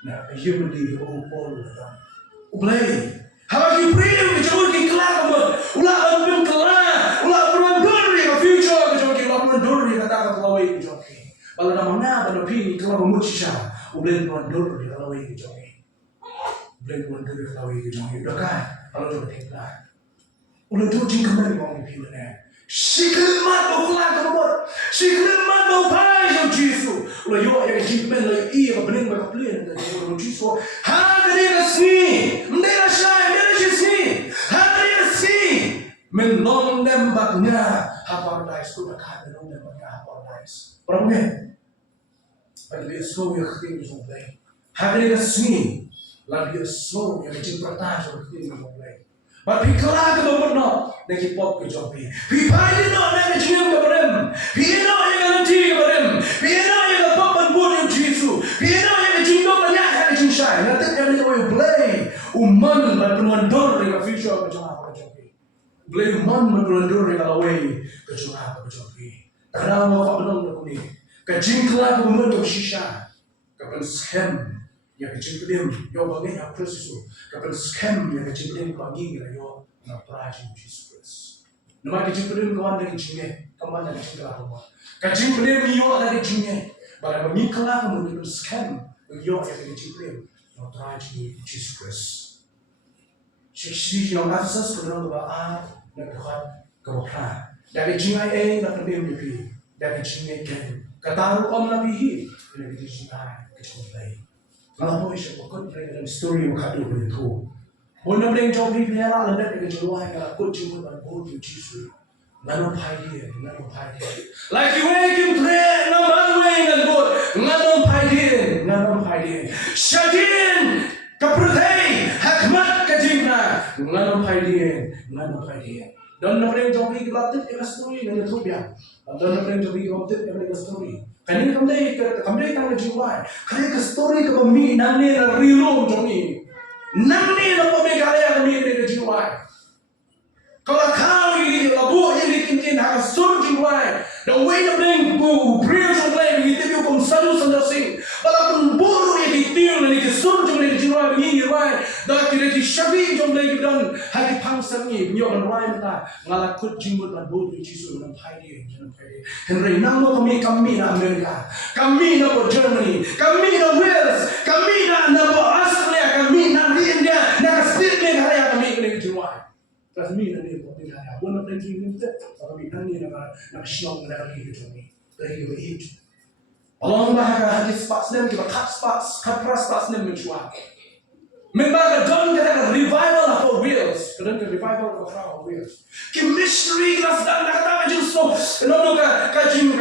Nah hayang bendi ko upon bentam. Boleh. How you pray with your working cloud? Ulah open cloud. Ulah beranduri ke future ke joki. Ulah beranduri kata kelawai ke joki. Kalau nama mana pada pini kalau memutuskan, ulah beranduri kelawai ke joki. Ulah beranduri kelawai ke joki. Dah kan? Kalau joki tinggal. Ulah tu jingkeman orang pini ni. Siklemat bukan kebot. Siklemat bukan yang Jisu. Ulah yo yang jingkeman lagi iya bening berkaplen dari orang Jisu. Hari resmi. Mendera syai. Menolong lembagnya paradise tu dekat menolong lembagnya paradise. Berapa? Bagi slow yang keting sampai. Hari resmi lagi slow yang cinta pertah sampai keting sampai. But we cannot go no. They keep up with your pay. We find it not that you have them. We know you can achieve them. We know you can pop and put in JISU. We know you can jingle and yak and shine. Nothing every way you play. Man, but one door in the future of your play man, but one door in the way. But you have a job. Karang mo kapalong na kuni. Kajingkla ko mo to shisha. Kapal scam. Ya kajingklim. Yo bagay na presiso. Kapal scam ya kajingklim ko aging na yo na praji Jesus Christ. Naman kajingklim ko ang naging kaman na kajingkla ko mo. Kajingklim yo ang naging Bara mamikla ko mo to scam. Yo ya kajingklim na praji Jesus Christ. Siksi yung asas ko na ba nagkakat kapapra. Dari JIA na PMP, dari JIA kan, kataru om na bihi, dari JIA kecuali. Kalau mau isya kau dalam story makadu begitu. Bona bring job ni pelara ada kecuali kalau kau cuma berbuat JISU, ngano pai dia. Like you wake in prayer, no man way and good, ngano pai dia. Shadin kaprutai hakmat kajimna, ngano pai dia. Dan orang yang jogi kelatih story dengan Ethiopia. Dan orang yang jogi kelatih story. Kini kami tangga jiwa. Kini story kami namne na real jogi. Namne na pemegaya kami dengan jiwa. Kalau kau ini labu ini kintin hak sur jiwa. The way to bring prayers of life ini tu kau selalu sendiri. Kalau kau buru ini tiang ini sur jiwa ini jiwa. Dah kira di syabi jom lagi dan hari pangsa ni nyokan rai mata ngalah KUT JINGMUT dan bodoh JISU dan pai dia. Henry nama kami na Amerika, kami na Germany, kami na Wales, kami na Australia, kami na India, na Spain hari kami kena jiwa. Kami na ni kami hari. Bona pergi ni tu, kami ni na Shillong na kami kami. Dari itu. Along bahaya hadis pas nem kita cut pas nem mencuat. Memang kadang kita revival of Wales, kadang revival of Wales. Ki missionary kita sedang nak kata macam so, no kajing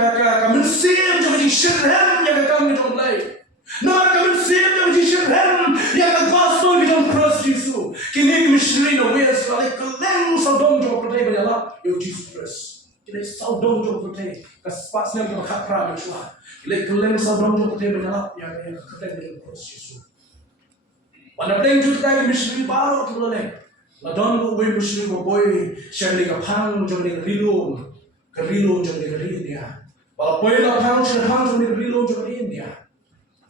mensim macam shirham yang kami jom lay. Nama kami mensim macam shirham yang gospel kita cross JISU. Kini missionary no Wales balik keleng saudong jom percaya banyak yo Jesus Christ. Kini saudong jom percaya kasipasnya kita khapra macam. Kini keleng saudong jom percaya banyak yang ketemu cross JISU. Pada peng juga kita missionary baru tu boleh. Ladon bu boy missionary bu boy share ka phang jom ni rilum jom ni India. Bala boy la phang jom ni rilum jom ni India.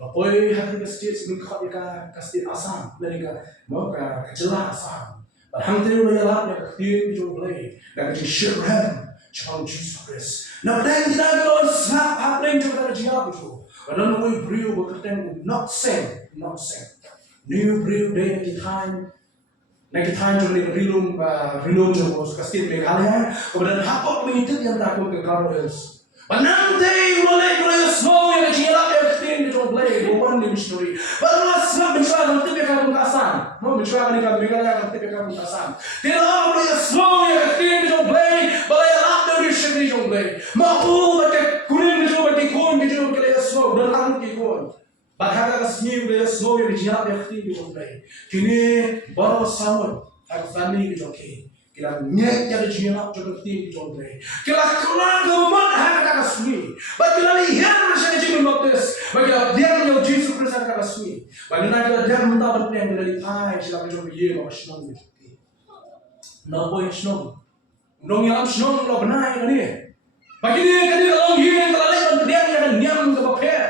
Bala boy hati ka state ni khat ka state Assam dari ka mau ka jela Assam. Bala hang tu boleh lap ya tin jom boleh. Dan ka share ham chang Jesus Christ. Na peng kita ko snap happening jom ka jiap tu. Ladon boy brio bu keteng not same. New brew day next time jom ni rilum jom kasih Meghalaya. Kemudian hapok mengintip yang takut ke Carroll's. Nanti mulai semua yang jilat everything jom play bukan di missionary. Baru semua bicara nanti mereka mengkasan. Mau bicara ni kan Meghalaya nanti mereka mengkasan. Tidak mulai semua yang everything jom play. Balai lap dari missionary jom play. Mampu baca kuning jom baca kun jom kelihatan semua dan angin kun. Bahkan kasih dia semua yang dijilat everything jom play. Kini baru sama aku family jom play. Kila nyek yang dijilat jom everything jom play. Kila keluar kemat hak kasih. Bagi lagi yang saya jom notice. Bagi dia yang Jesus Christ hak kasih. Bagi nanti dia minta berpeng dari ai sila jom ye mau senang ni. Nak boleh senang. Nong yang senang lo benar ni. Bagi dia kali kalau ye kalau lain dia yang niam ke paper.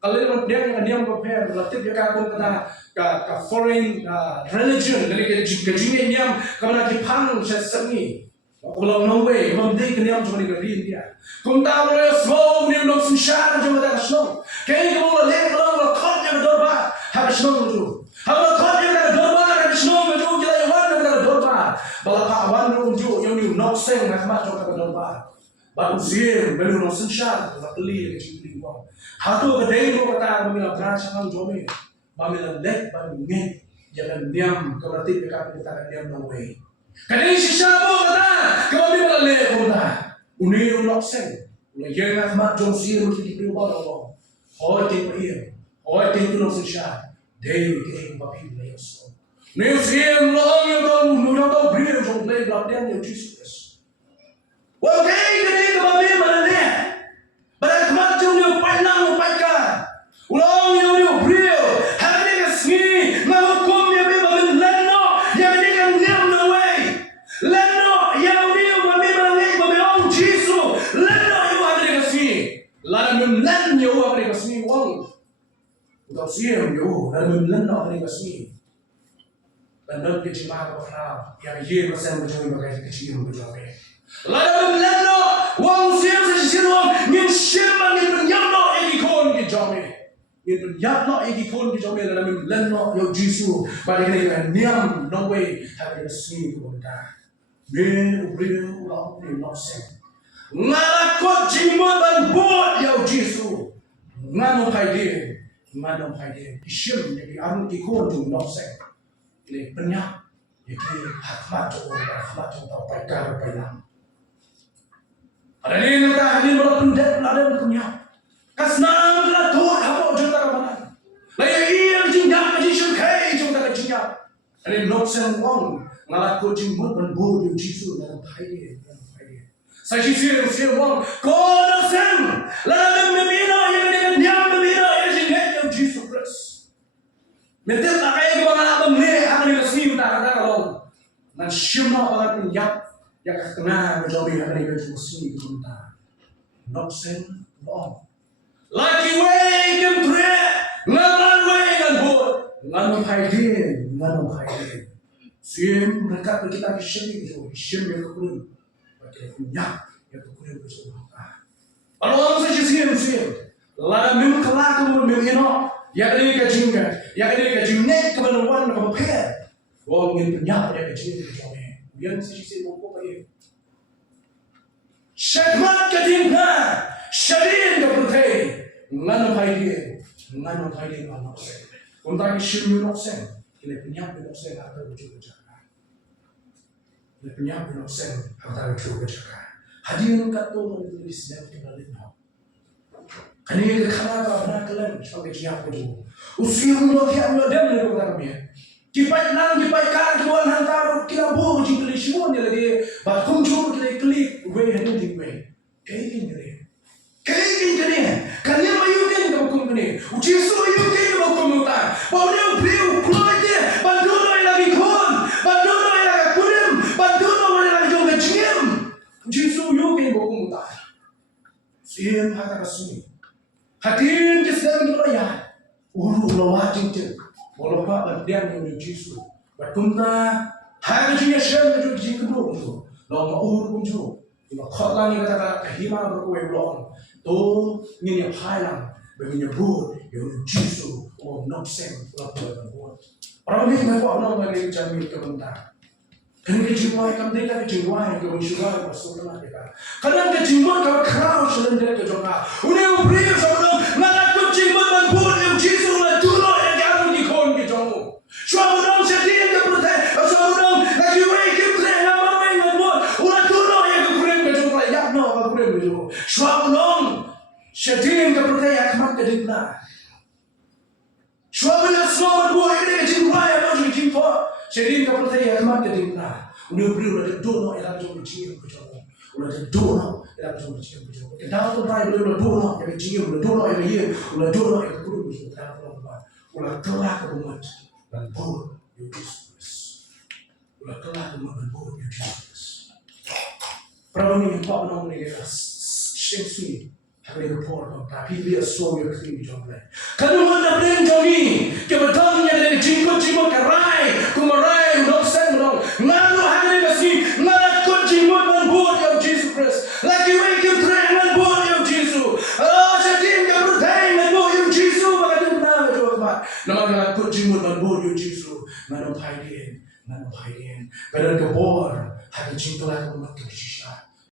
Kalau dia yang diam compare, relatif dia kagum kata foreign religion, dari kejunya diam kerana Jepang sesami. Kalau no way, memang dia cuma negeri India. Kau tahu orang semua ni orang sensyar cuma tak senang. Kau kalau lihat kalau kau yang dorba, harus senang tu. Kalau kau yang dorba harus senang tu, kita yang mana dorba. Balapa wan tu yang ni nak seng nak macam kata dorba. Baru zir, baru nak sensyar, tak beli kecil beli uang. Hatu kedai itu kata mengira branch ang jome, mengira lek mengira jangan diam berarti mereka kita diam no way. Kadang siapa kata kau ni malah lek kota, uni unok seng, uni jangan mak jom siru di bawah Allah. Hoi ting pergi, hoi ting tu nak sensyar, day kita bapi beliau so. Museum long you don't bring from play blood then Jesus. Well, okay, cái đi cái bà mà nè. Bà đã mất trong điều phải năng một bài cả. Long you điều real. Hãy đi cái ski mà một cùng như bây bà mình lên nó. Giờ đi cái niệm nó way. Lên nó. Giờ đi bà nghe bà ông Jesus. Lên nó yêu hãy đi cái ski. Là mình lên nhiều hãy đi cái ski wong. Tao siêu nhiều là mình lên nó hãy đi cái ski. Dan dalam kejemaah berharap yang ia bersama dengan bagai kecil berjuang. Lalu melano, wang siam sesiruang, ngin siam ngin penyamno ekikon kejame, ngin penyamno ekikon kejame lalu melano yo JISU pada ini niam no way hari resmi kemudian. Men real long ni not sen. Ngalakot JINGMUT dan buat yo JISU. Ngano haidin, isim jadi arun ikon tu not sen. Ile penyak, ile hakmat orang pai kar pai nam. Ada ni kita hari malam pendet ada penyak. Kasnam kita tu apa juta kapan? Lagi yang jinjak majisum kai juta jinjak. Ada noksen wong ngalaku JINGMUT berburu JISU dalam hai. Saya sih wong kau noksen lalu memina yang nyam memina yang jinjak JISU Christ. Nanti tak kaya kita nak beli akan dikasih kita kata kalau nanti semua orang penyak yang kena menjadi akan dikasih kita noksen long lagi way kempre ngaman way kan buat nganong haidin sim mereka kita kisah itu sim yang kekurun pakai penyak yang kekurun bersama kalau orang saja sim lalu memang kelak kemudian memang yang ini kejingkat, yang ini kejingkat kemenuan compare. Wong ingin penyak pada kejingkat kejauhan. Yang sisi moko pada. Syakmat kejingkat, syadin kepertai. Ngano haidin ngano sen. Untuk isim sen, kita penyak sen atau wujud kejagaan. Kita penyak sen atau wujud kejagaan. Hadirin kato menulis dan tinggalin. Kini kerana benar kalian sebagai siapa tu? Usia muda tiap muda dem ni bukan kami. Kipai nang kipai kar tuan hantar kita boh jingkli semua ni lagi. Batung jur kita klik way hendak jingkli. Kain kini. Kalian mayu kini kita bukan kini. JISU mayu kini kita bukan mutar. Bau dia beliau keluar dia. Bantu noi lagi kon. Bantu noi lagi kudim. Bantu noi lagi jom kecil. JISU mayu kini bukan mutar. Siapa kata kasih? Hadirin kesedang beraya, ulu lawa cincin, walau pak berdiam yang JISU, berkumna, hari juga shen juga JINGMUT tu, lawa ulu pun tu, ilo khotlang yang kata kahima berkuai belong, tu ni yang hilang, begini bud, yang JISU, noksen, lawa berbuat. Orang ni mereka orang lagi jamin kementar. Kini kejimai kami dah kejimai kami sudah masuk dalam kita. Kadang kejimai kau kerau selendang kejongga. Udah beri sebelum nak JINGMUT berburu yang JISU lah dulu yang kamu dikon kejonggu. Suami sedih kepercayaan, suami lagi baik kepercayaan nama baik berburu. Udah dulu yang kekurang kejongga, ya no kekurang kejongga. Suami sedih kepercayaan kemat kedipna. Suami semua berburu ini kejimai yang masuk JINGMUT. Sedih kepercayaan kemat kedipna. Udah beri udah dono yang jom cium kejongga. Udah dono yang jom cium kejongga. Kenapa tu rai udah dono yang cium, udah dono yang iya, udah dono yang kekurang kejongga. Udah kelak kemudian dan buru JISU. Udah kelak kemudian dan buru JISU. Problem ini pak nong ni shensi. Hari report tapi dia suami kini jomble. Kalau mana beri jomi, kebetulan yang dari JINGMUT kerai, kumarai, noksen nong. Nganu hari nasi, ngalakut JINGMUT berburu yang JISU Christ. Lagi wake train berburu yang JISU. Sedih kepercayaan berburu yang JISU bagaimana benar betul. Nama ngalakut JINGMUT berburu yang JISU. Nganu haidin. Badan kebor, hati cinta lah kemudian kebersih.